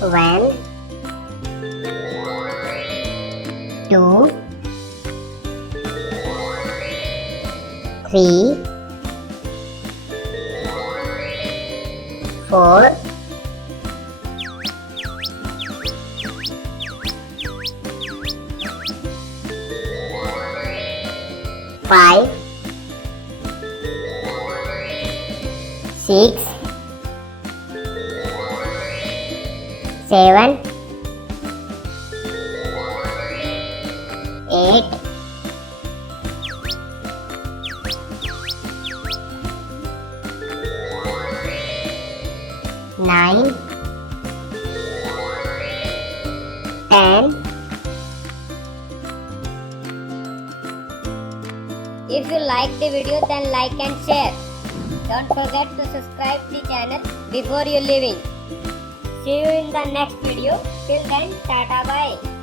1, 2, 3, 4, 5, 6, 7, 8, 9, 10. If you like the video, then like and share. Don't forget to subscribe the channel before you leaving. See you in the next video. Till then, tata bye.